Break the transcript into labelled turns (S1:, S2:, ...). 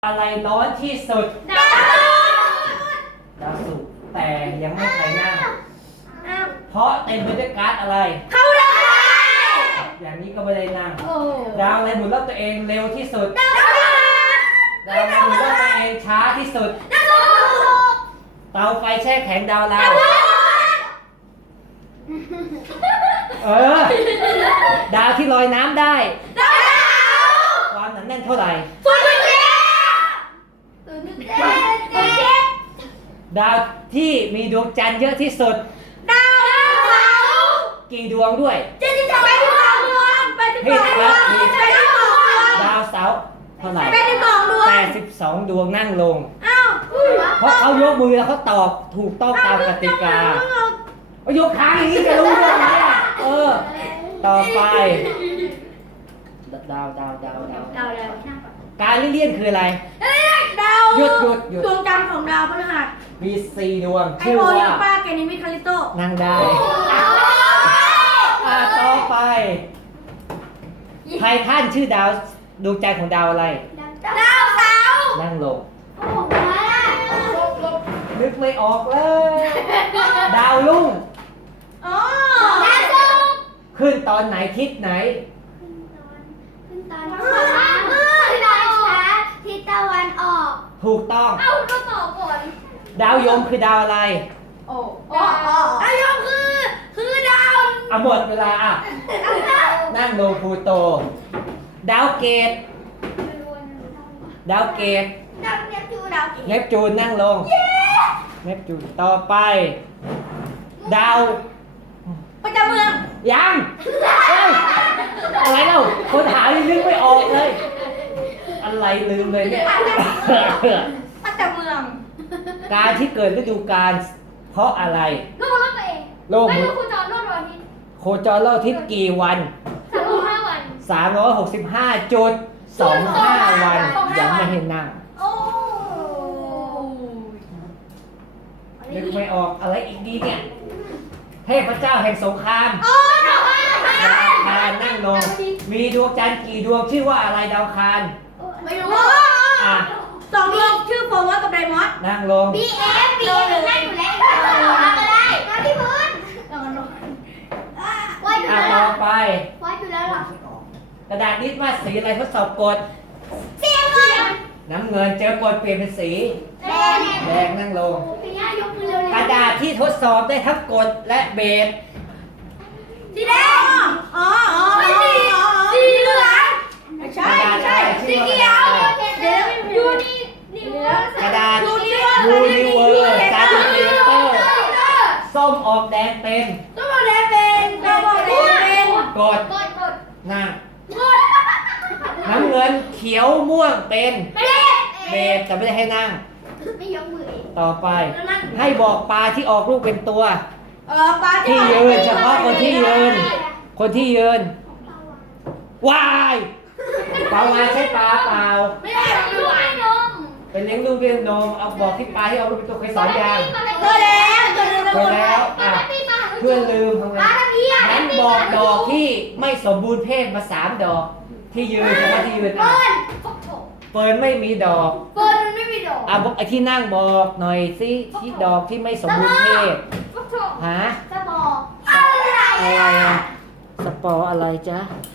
S1: อะไรร้อนที่สุด
S2: ดาว
S1: ศุกร์แต่ยังไม่ใครนั่งเพราะเต็มไปด้วยก๊าซอะไร
S2: เข้าได้
S1: อย่างนี้ก็ไม่ได้นั่งดาวอะไรหมุนรอบตัวเองเร็วที่สุดดาวอะไรหมุนรอบตัวเองช้าที่สุดเตาไฟแช่แข็งดาวเราดาวที่ลอยน้ำได้ความหนาแน่นเท่าไหร่ดาวที่มีดวงจันทร์เยอะที่สุด
S2: ดาวเสาร์
S1: กี่ดวงด้วย
S2: 72 ดวง
S1: ดาวเสาร์เท่าไหร่82 ดวงนั่งลงเพราะเขายกมือแล้วเขาตอบถูกต้องตามกติกายกค้างอย่างนี้จะรู้เรื่องไหมต่อไปดาวการเลี่ยนคืออะไร
S2: ดาว
S1: หยุด
S2: ดวงจันทร์ของดาวพฤหัส
S1: มี4 ดวง
S2: ชื่อว่าป้าแกนิมิคาลิโต
S1: นั่งได้ต่อไปไททันชื่อดาวดวงจันทร์ของดาวอะไร
S2: ดาวเสาร์
S1: นั่งลงนึกไม่ออกเลยดาวรุ่ง
S2: ดาวศุกร์
S1: ขึ้นตอนไหนทิศไหน
S2: ขึ้นตอนทิศตะวันออก
S1: ถูกต้อง
S2: ก็ตอบก่อน
S1: ดาวยมคือดาวอะไร
S2: ดาวยมคือดาว
S1: หมดเวลานั่งลงพลูโตดาวเกตเนปจูนนั่งลงเนปจูนต่อไปดาว
S2: ประจำเมือง
S1: ยังอะไรเล่าคนหาลืมไม่ออกเลยอะไรลืมเลยเนี่ย
S2: ประจำเมือง
S1: การที่เกิดฤดูกาลเพราะอะไร
S2: โลกตัวเอง
S1: โลกโคจรรอบอาทิตย์โคจรรอบอาทิตย์กี่วัน365.25 วันยังไม่เห็นนั่งนึกไม่ออกอะไรอีกดีเนี่ยเทพเจ้าแห่งสงครามดาวคารนั่งลงมีดวงจันทร์กี่ดวงชื่อว่าอะไรดาวคาร
S2: ไม่รู้2 ดวงชื่อโฟร์กับไดมอนด์
S1: นั่งลง
S2: BF นั่งอยู่แล้วก็ได้นอนที่พื้นว่ายอยู่แล้ว
S1: ต่อไป
S2: ว่ายอยู่แล้ว
S1: กระดาษนิดว่าสีอะไรทดสอบกด
S2: สีเงิน
S1: น้ำเงินเจอกดเปลี่ยนเป็นสีแดงนั่งลงกระดาษที่ทดสอบได้ทั้งกดและเบส
S2: สีแดงสีเหลืองไม่ใช่สีเขียวยูนิ
S1: กระดาษยูนิเวอร์ซาร์ติฟิเคเตอร์ส้มออกแดงเป็นกดนั่งน้ำเงินเขียวม่วงเป็นเบสแต่ไม่ได้ให้นั่ง
S2: ไม่ยกมือ
S1: ต่อไปให้บอกปลาที่ออกลูกเป็นตัว
S2: ปลา
S1: ที่ยืนเฉพาะคนที่ยืนวายปลาวานใช้ปลาเปล่า
S2: ไม่ได้ลูกนม
S1: เป็นเลี้ยงลูกด้วยนมเอาบอกที่ปลาที่เอาลูกเป็นตัวเคยสอนยัง
S2: เคยแล้ว
S1: เพื่อนลืมทำไงนั้นบอกดอกที่ไม่สมบูรณ์เพศมา3 ดอกที่ยืนเฉพาะที่ยืนเฟิร์นไม่มีดอก
S2: มันไม่มีดอก
S1: บอกไอ้ที่นั่งบอกหน่อยสิที่ดอกที่ไม่สมบูรณ์เพศ
S2: สปอร์อะไร
S1: สปอร์อะไรจ๊ะ